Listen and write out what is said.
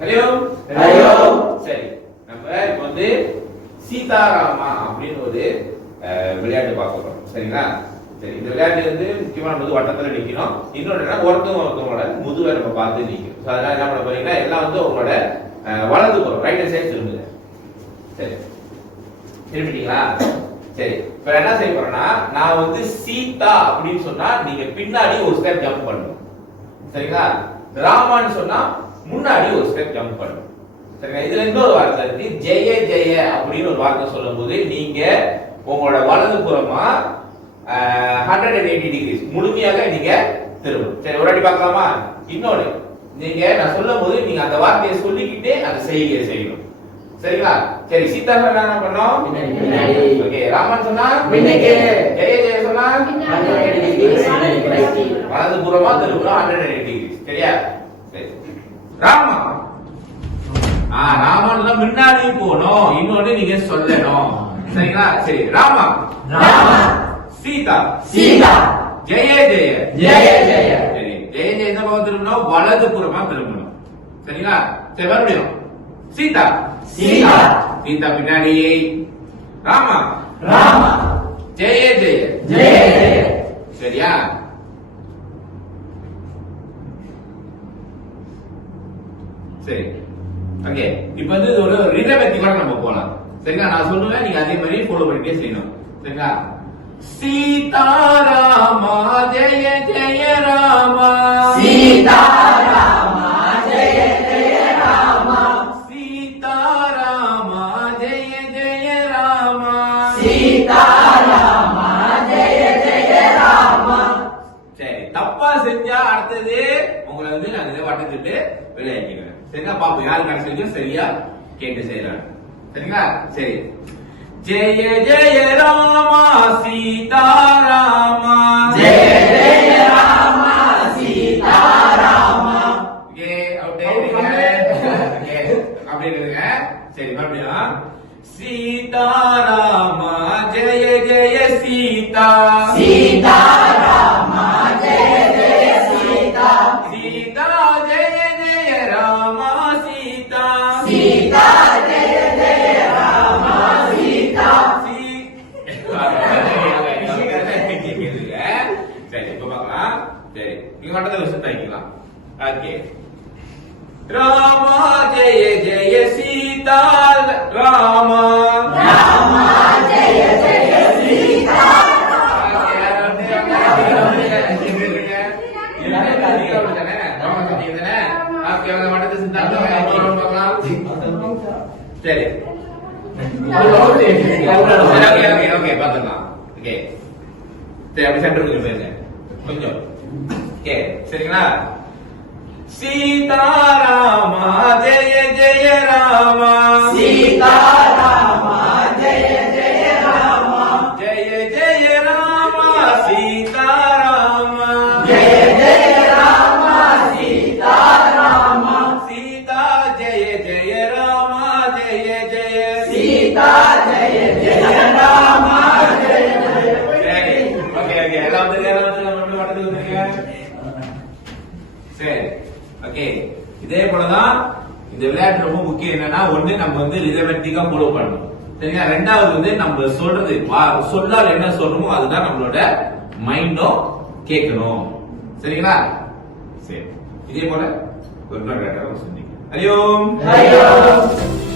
ஹரியோ ஹரியோ. சரி நம்ம இப்போ வந்து சீதாராமா அப்படின்னு ஒரு விளையாட்டு பார்க்க போறோம். சரிங்களா? சரி இந்த விளையாட்டு வந்து முக்கியமா நம்ம வந்து வட்டத்துல நிக்கணும். இன்னொன்று என்ன ஒருத்தவங்க ஒருத்தவங்களோட முதுவை நம்ம பார்த்து நிக்கணும். ஸோ அதனால என்ன பண்ண போறீங்கன்னா எல்லாம் வந்து உங்களோட வலது புறம் ரைட் சைடு திரும்புங்க சரி. திரும்பிட்டீங்களா சரி. இப்ப என்ன செய்ய போறேன்னா நான் வந்து சீதா அப்படின்னு சொன்னா நீங்க பின்னாடி ஒரு ஸ்டெப் ஜம்ப் பண்ணணும். சரிங்களா? ராமான்னு சொன்னா முன்னாடி ஒரு ஸ்டெப் ஜம்ப் பண்ணணும். சரிங்களா? இதுல இன்னொரு வார்த்தை இருக்கு. ஜெய ஜெய அப்படின்னு ஒரு வார்த்தை சொல்லும்போது நீங்க உங்களோட வலது புறமா ஹண்ட்ரட் அண்ட் எயிட்டி டிகிரிஸ் முழுமையாக நீங்க திரும்பணும். சரி ஒரு பார்க்கலாமா? இன்னொன்னு நீங்க நான் சொல்லும் போது நீங்க அந்த வார்த்தையை சொல்லிக்கிட்டே அந்த செய்கையை செய்யணும். சரிங்களா? சரி சீதா சொன்னா என்ன பண்ணோம். ஓகே ராமன் சொன்னா. ஜெய ஜெய சொன்னா. வலது புறமா திருப்புறம் ஹண்ட்ரட் அண்ட் எயிட்டி டிகிரி சரியா? சரி. ராமா ஆ ராமன் தான் முன்னாடி போகணும் இன்னொன்னு நீங்க சொல்லணும். சரிங்களா? சரி ராமா ராமா. சீதா. சீதா. ஜெய ஜெய. ஜெய ஜெய. சரி ஜெய ஜெய எந்த பக்கம் திரும்பணும் வலது புறமா திரும்பணும். சரிங்களா? சரி மறுபடியும். சீதா. சீதா. சீதா பின்னாடி. ராமா ராமா. ஜெய ஜெய. ஜெய ஜெய. சரியா சரி ஓகே இப்போ வந்து ஒரு ரிதமெத்தி கூட நம்ம போலாம் சரிங்களா நான் சொல்லுவேன் நீங்க அதே மாதிரி ஃபாலோ பண்ணிட்டே செய்யணும் சரிங்களா சீதாராமா ஜெய ஜெய ராமா சீதாராமா. ஜெய ஜெய ராமா. சீதாராமா ஜெய ஜெய ராமா சீதாராமா. ஜெய ஜெய ராமா. சரி தப்பா செஞ்சா அடுத்தது உங்களை வந்து நான் வட்டத்துட்டு விளையாடிக்கிறேன் சரிங்களா பாப்போம் யாரு கடைசி சரியா கேட்டு செய்யறாங்க சரிங்களா சரி ஜெய ஜெய ராமா சீதாராமா ஜெய ஜெய ராமா. சீதாராமா. ஓகே அப்படியே இருங்க. ஓகே, அப்படியே இருங்க சரி மறுபடியும் சீதாராமா ஜெய ஜெய சீதா சீதாராமா. சரி இப்ப பார்க்கலாம். சரி நீங்க மட்டும் விஷயம் தாங்கிக்கலாம் ஓகே. ராமா ஜெய ஜெய சீதா ராமா. ராமா. ஜெய ஜெய சீதா. சரி ஓகே ஓகே ஓகே பாத்துக்கலாம் ஓகே. சரி அப்படி சென்டருக்கு போயிருங்க கொஞ்சம். ஓகே சரிங்களா? சீதாராமா ஜெய ஜெய ராமா. ஓகே ஓகே எல்லாம் வந்து வந்து நம்ம வந்துருங்க சரி ஓகே இதே போலதான் இந்த விளையாட்டு ரொம்ப முக்கியம் என்னன்னா ஒண்ணு நம்ம வந்து ரிதமெட்டிக்கா ஃபாலோ பண்ணணும். சரிங்களா? ரெண்டாவது வந்து நம்ம சொல்றது வா- சொல்லால் என்ன சொல்றோமோ அதுதான் நம்மளோட மைண்டும் கேட்கணும். சரிங்களா? சரி. இதே போல ஒரு நாள் விளையாட்டை ஹரியோம் ஹரியோம்.